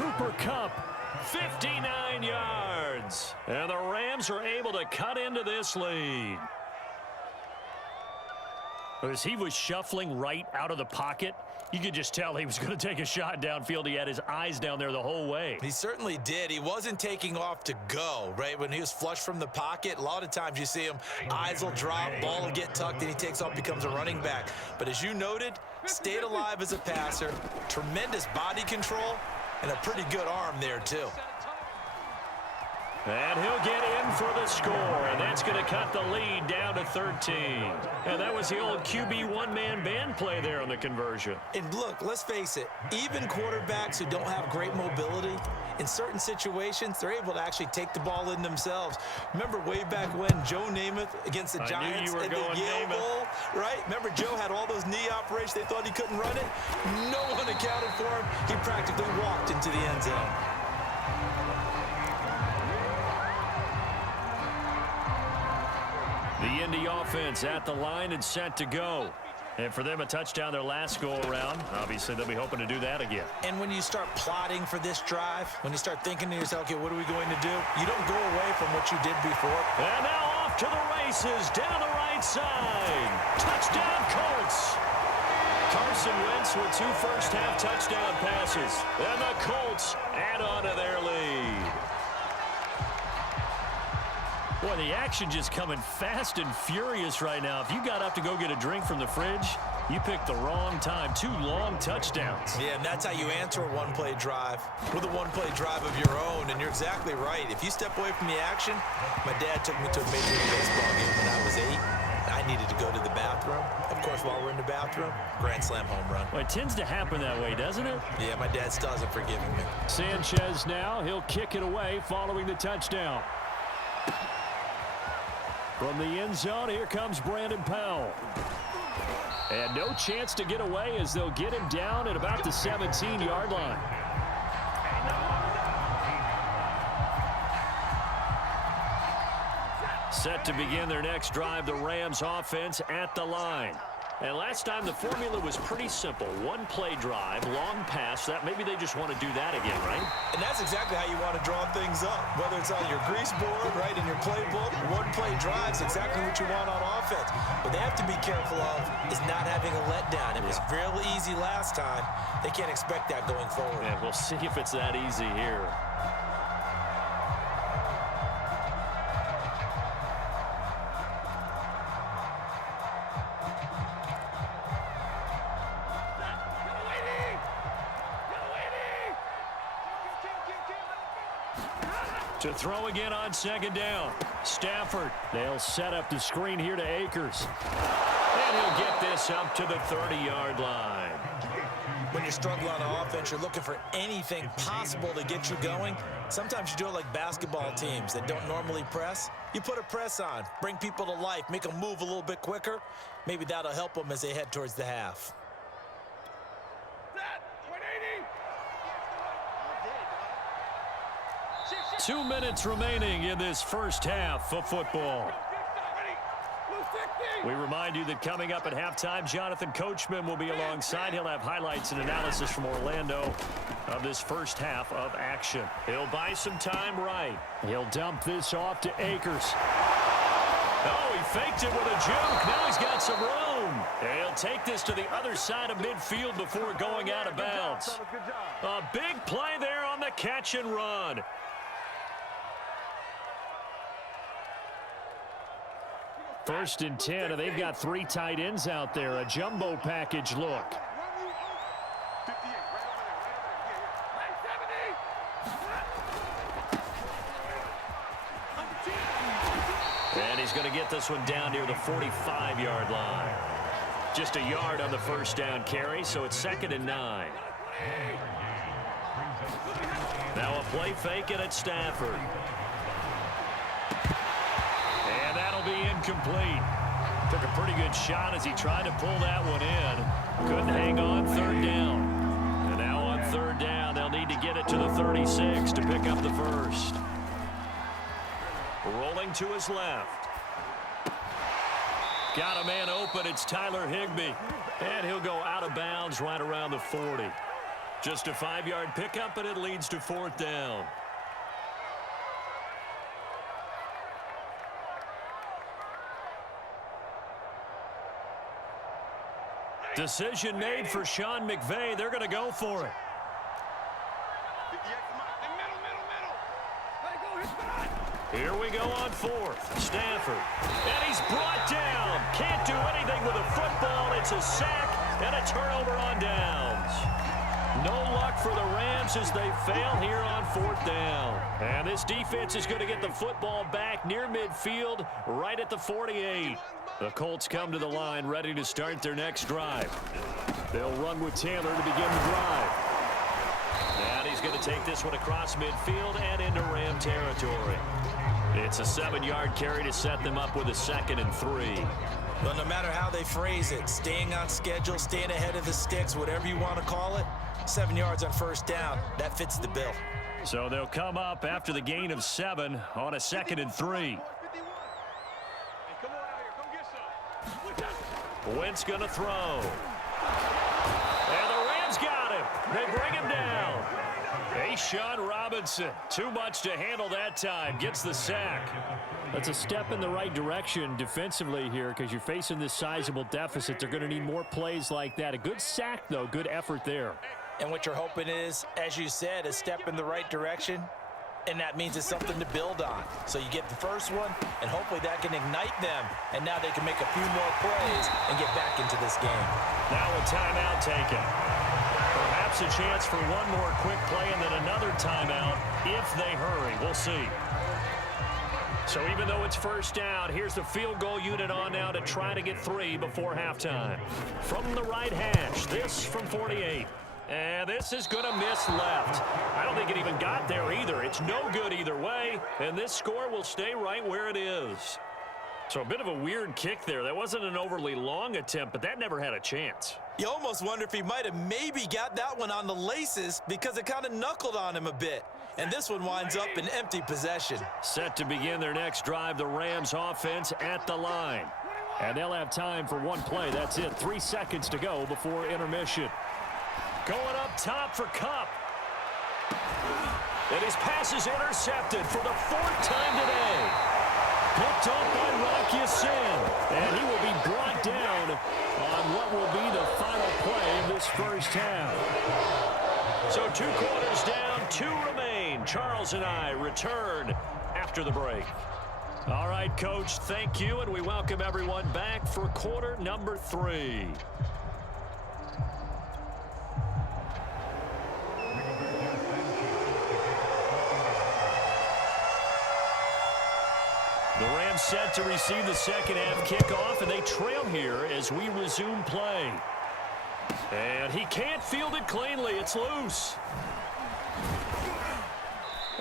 Cooper Kupp, 59 yards. And the Rams are able to cut into this lead. As he was shuffling right out of the pocket, you could just tell he was going to take a shot downfield. He had his eyes down there the whole way. He certainly did. He wasn't taking off to go, right? When he was flush from the pocket, a lot of times you see him, eyes will drop, ball will get tucked, and he takes off, becomes a running back. But as you noted, stayed alive as a passer, tremendous body control, and a pretty good arm there, too. And he'll get in for the score, and that's going to cut the lead down to 13. And that was the old QB one-man band play there on the conversion. And look, let's face it, even quarterbacks who don't have great mobility, in certain situations, they're able to actually take the ball in themselves. Remember way back when Joe Namath against the Giants at the Yale Bowl, right? Remember Joe had all those knee operations. They thought he couldn't run it. No one accounted for him. He practically walked into the end zone. The Indy offense at the line and set to go. And for them, a touchdown their last go-around. Obviously, they'll be hoping to do that again. And when you start plotting for this drive, when you start thinking to yourself, okay, what are we going to do? You don't go away from what you did before. And now off to the races, down the right side. Touchdown, Colts. Carson Wentz with 2 first-half touchdown passes. And the Colts add on to their lead. Boy, the action just coming fast and furious right now. If you got up to go get a drink from the fridge, you picked the wrong time. 2 long touchdowns. Yeah, and that's how you answer a one-play drive with a one-play drive of your own. And you're exactly right. If you step away from the action, my dad took me to a Major League Baseball game when I was 8. I needed to go to the bathroom. Of course, while we're in the bathroom, grand slam home run. Well, it tends to happen that way, doesn't it? Yeah, my dad still hasn't forgiven me. Sanchez now, he'll kick it away following the touchdown. From the end zone, here comes Brandon Powell. And no chance to get away as they'll get him down at about the 17-yard line. Set to begin their next drive, the Rams offense at the line. And last time the formula was pretty simple. One-play drive, long pass. That maybe they just want to do that again, right? And that's exactly how you want to draw things up. Whether it's on your grease board, right, in your playbook, one-play drives, exactly what you want on offense. What they have to be careful of is not having a letdown. It was real easy last time. They can't expect that going forward. And we'll see if it's that easy here. To throw again on second down. Stafford. They'll set up the screen here to Akers. And he'll get this up to the 30-yard line. When you're struggling on offense, you're looking for anything possible to get you going. Sometimes you do it like basketball teams that don't normally press. You put a press on, bring people to life, make them move a little bit quicker. Maybe that'll help them as they head towards the half. 2 minutes remaining in this first half of football. We remind you that coming up at halftime, Jonathan Coachman will be alongside. He'll have highlights and analysis from Orlando of this first half of action. He'll buy some time right. He'll dump this off to Akers. Oh, he faked it with a juke. Now he's got some room. He'll take this to the other side of midfield before going out of bounds. A big play there on the catch and run. First and 10, and they've got 3 tight ends out there. A jumbo package look. And he's going to get this one down near the 45-yard line. Just a yard on the first down carry, so it's 2nd and 9. Now a play fake, and it's Stafford. And that'll be incomplete. Took a pretty good shot as he tried to pull that one in. Couldn't hang on, 3rd down. And now on 3rd down, they'll need to get it to the 36 to pick up the first. Rolling to his left. Got a man open. It's Tyler Higbee. And he'll go out of bounds right around the 40. Just a 5-yard pickup, and it leads to 4th down. Decision made for Sean McVay. They're going to go for it. Here we go on 4th. Stafford. And he's brought down. Can't do anything with a football. It's a sack and a turnover on downs. No luck for the Rams as they fail here on 4th down. And this defense is going to get the football back near midfield, right at the 48. The Colts come to the line ready to start their next drive. They'll run with Taylor to begin the drive. And he's going to take this one across midfield and into Ram territory. It's a 7-yard carry to set them up with a 2nd and 3. Well, no matter how they phrase it, staying on schedule, staying ahead of the sticks, whatever you want to call it, 7 yards on 1st down, that fits the bill. So they'll come up after the gain of 7 on a 2nd and 3. Wentz going to throw. And the Rams got him. They bring him down. Sean Robinson, too much to handle that time, gets the sack. That's a step in the right direction defensively here because you're facing this sizable deficit. They're going to need more plays like that. A good sack, though. Good effort there. And what you're hoping is, as you said, a step in the right direction, and that means it's something to build on. So you get the first one, and hopefully that can ignite them, and now they can make a few more plays and get back into this game. Now a timeout taken. Perhaps a chance for one more quick play and then another timeout if they hurry. We'll see. So even though it's 1st down, here's the field goal unit on now to try to get 3 before halftime. From the right hash, this from 48. And this is going to miss left. I don't think it even got there either. It's no good either way, and this score will stay right where it is. So a bit of a weird kick there. That wasn't an overly long attempt, but that never had a chance. You almost wonder if he might have maybe got that one on the laces because it kind of knuckled on him a bit. And this one winds up in empty possession. Set to begin their next drive, the Rams offense at the line. And they'll have time for one play. That's it. 3 seconds to go before intermission. Going up top for Kupp. And his pass is intercepted for the 4th time today. Picked up by Rock Ya-Sin. And he will be brought down on what will be the final play of this 1st half. So 2 quarters down, 2 remain. Charles and I return after the break. All right, Coach, thank you, and we welcome everyone back for quarter number 3. The Rams set to receive the second half kickoff, and they trail here as we resume play. And he can't field it cleanly. It's loose.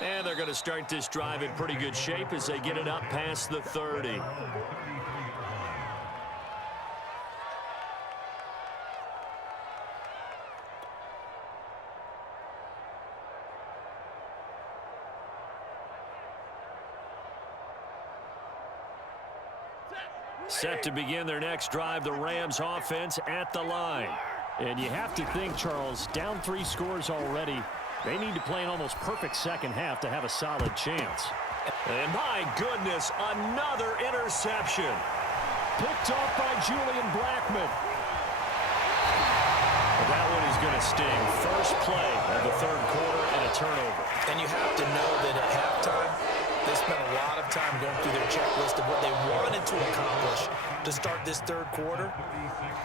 And they're going to start this drive in pretty good shape as they get it up past the 30. Set to begin their next drive, the Rams offense at the line. And you have to think, Charles, down 3 scores already. They need to play an almost perfect second half to have a solid chance. And my goodness, another interception. Picked off by Julian Blackmon. That one is going to sting. First play of the 3rd quarter and a turnover. And you have to know that at halftime, they spent a lot of time going through their checklist of what they wanted to accomplish to start this 3rd quarter.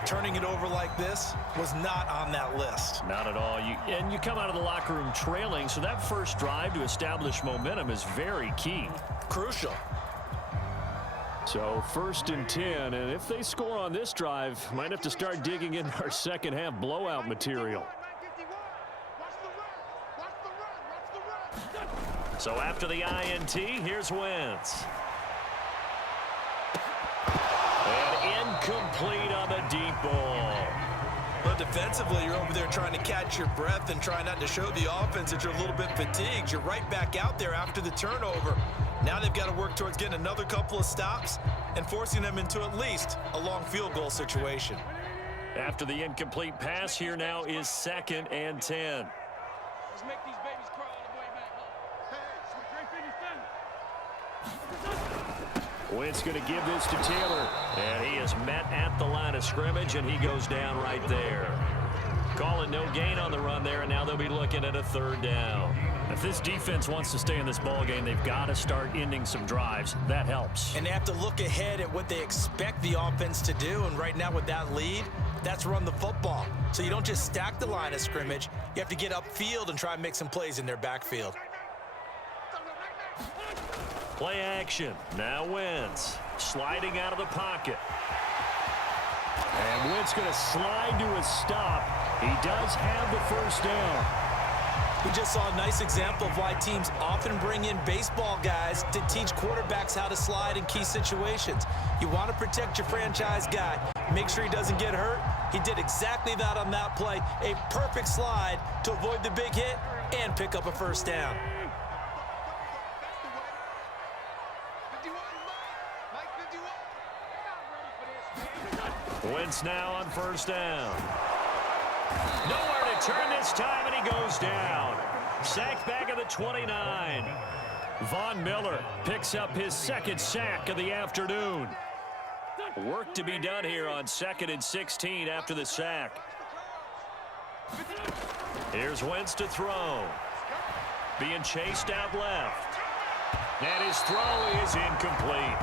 Turning it over like this was not on that list. Not at all. And you come out of the locker room trailing, so that first drive to establish momentum is very key. Crucial. So 1st and 10, and if they score on this drive, might have to start digging in our second half blowout material. So after the INT, here's Wentz. And incomplete on the deep ball. But defensively, you're over there trying to catch your breath and try not to show the offense that you're a little bit fatigued. You're right back out there after the turnover. Now they've got to work towards getting another couple of stops and forcing them into at least a long field goal situation. After the incomplete pass, here now is 2nd and 10. Let's make these babies crawl all the way back home. Wentz going to give this to Taylor. And he is met at the line of scrimmage, and he goes down right there. Calling no gain on the run there, and now they'll be looking at a 3rd down. If this defense wants to stay in this ballgame, they've got to start ending some drives. That helps. And they have to look ahead at what they expect the offense to do, and right now with that lead, that's run the football. So you don't just stack the line of scrimmage. You have to get upfield and try and make some plays in their backfield. Play action. Now Wentz sliding out of the pocket. And Wentz going to slide to a stop. He does have the 1st down. We just saw a nice example of why teams often bring in baseball guys to teach quarterbacks how to slide in key situations. You want to protect your franchise guy. Make sure he doesn't get hurt. He did exactly that on that play. A perfect slide to avoid the big hit and pick up a 1st down. Wentz now on 1st down. Nowhere to turn this time, and he goes down. Sacked back at the 29. Von Miller picks up his 2nd sack of the afternoon. Work to be done here on 2nd and 16 after the sack. Here's Wentz to throw. Being chased out left. And his throw is incomplete.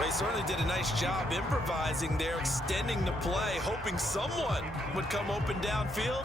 They certainly did a nice job improvising there, extending the play, hoping someone would come open downfield.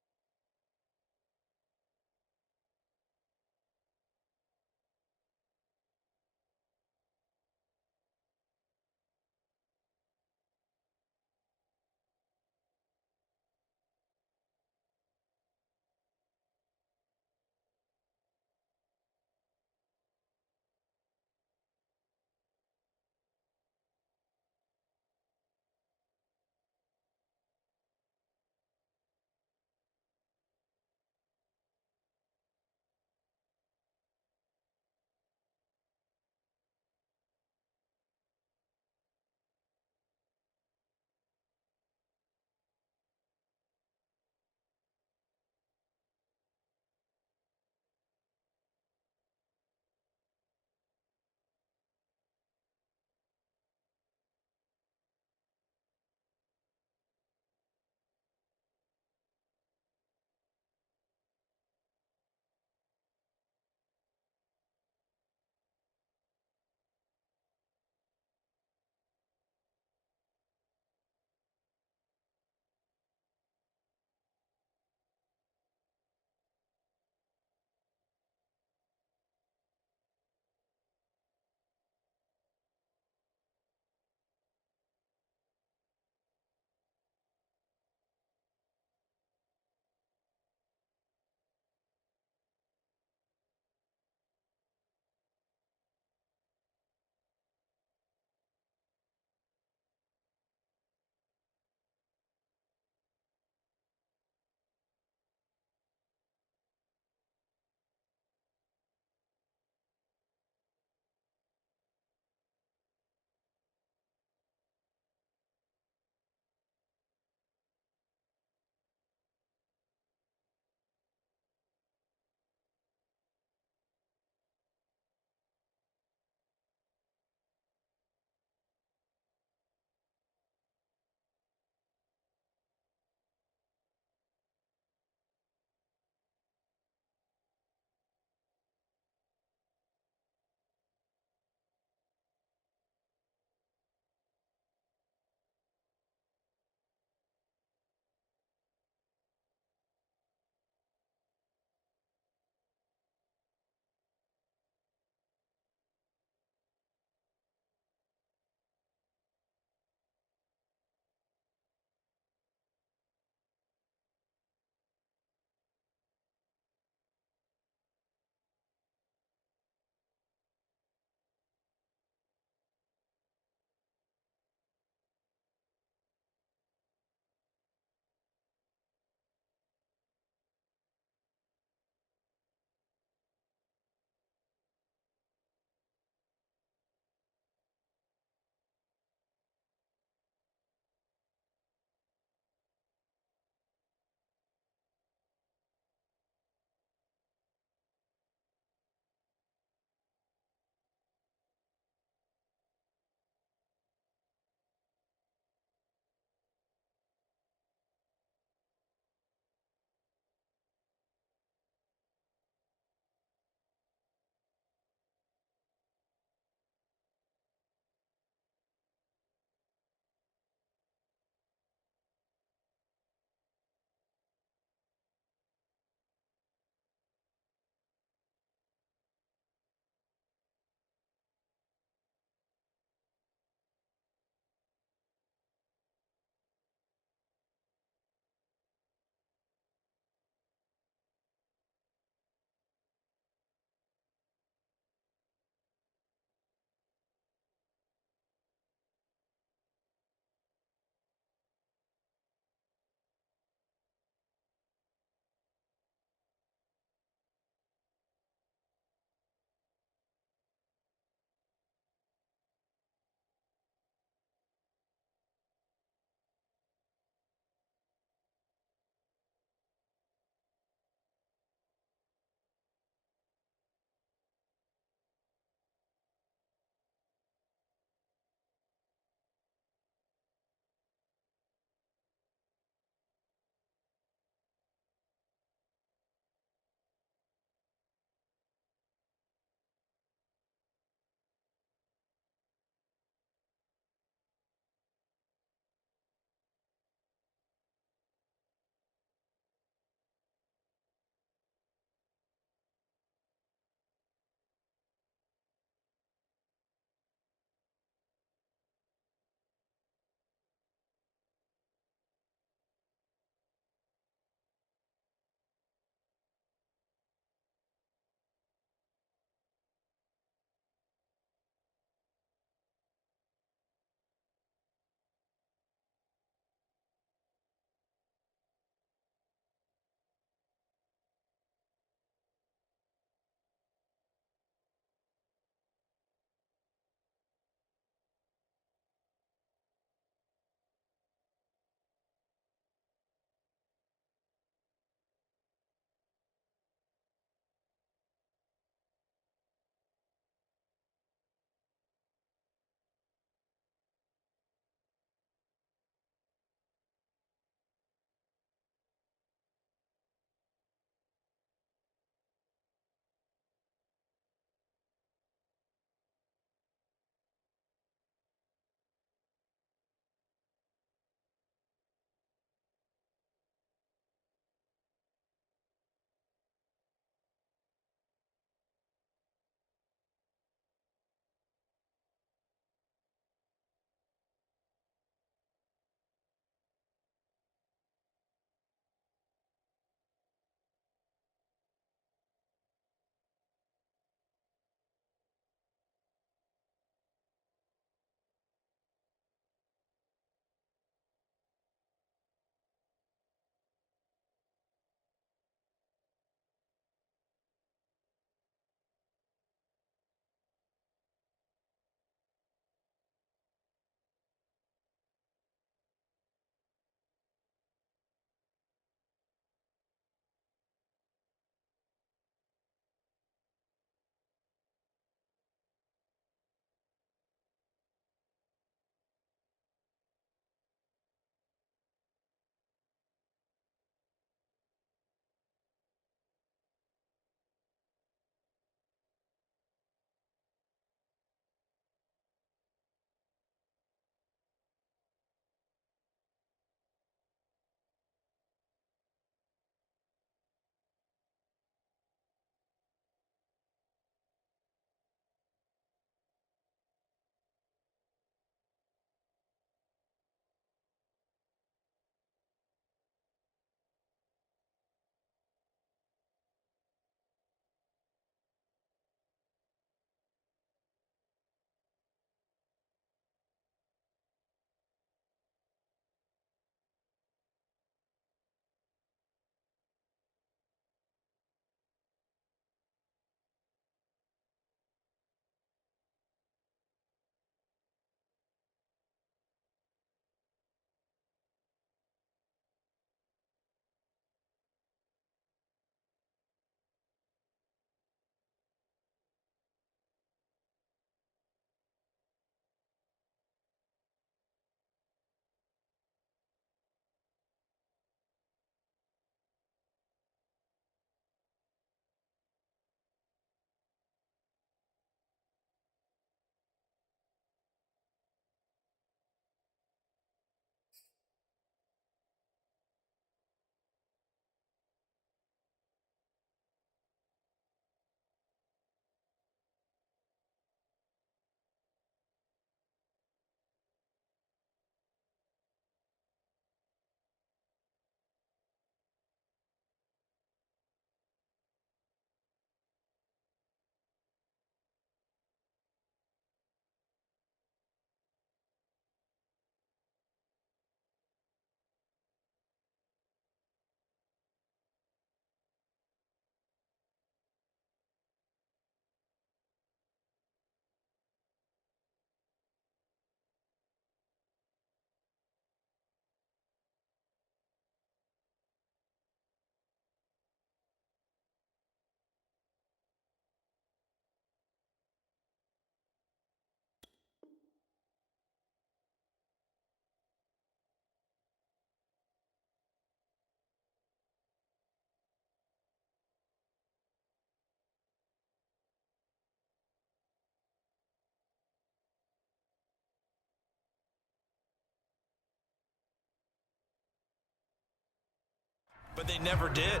But they never did.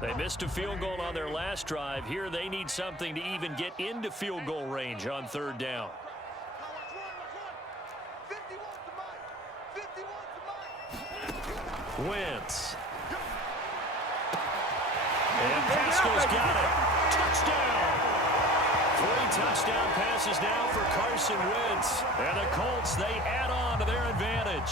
They missed a field goal on their last drive. Here they need something to even get into field goal range on third down. Wentz. And Pascal's got it. Touchdown. 3 touchdown passes now for Carson Wentz. And the Colts, they add on to their advantage.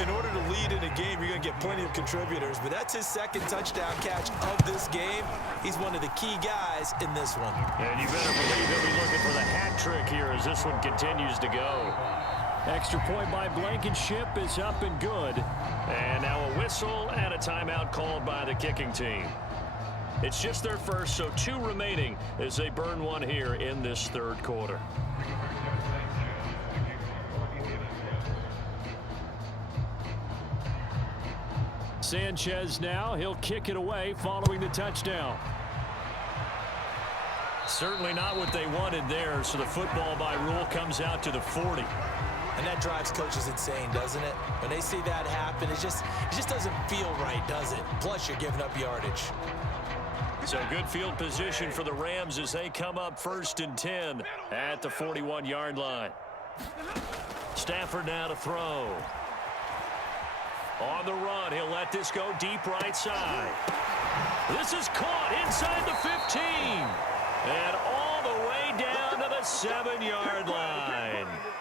In order to lead in a game, you're going to get plenty of contributors, but that's his second touchdown catch of this game. He's one of the key guys in this one. And you better believe he'll be looking for the hat trick here as this one continues to go. Extra point by Blankenship is up and good. And now a whistle and a timeout called by the kicking team. It's just their first, so 2 remaining as they burn one here in this third quarter. Sanchez now, he'll kick it away following the touchdown. Certainly not what they wanted there, so the football by rule comes out to the 40. And that drives coaches insane, doesn't it? When they see that happen, it just doesn't feel right, does it? Plus, you're giving up yardage. So good field position for the Rams as they come up 1st and 10 at the 41-yard line. Stafford now to throw. On the run, he'll let this go deep right side. This is caught inside the 15. And all the way down to the 7-yard line.